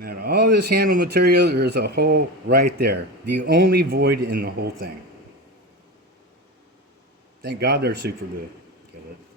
And all this handle material, there's a hole right there. The only void in the whole thing. Thank God they're super glue. Kill it.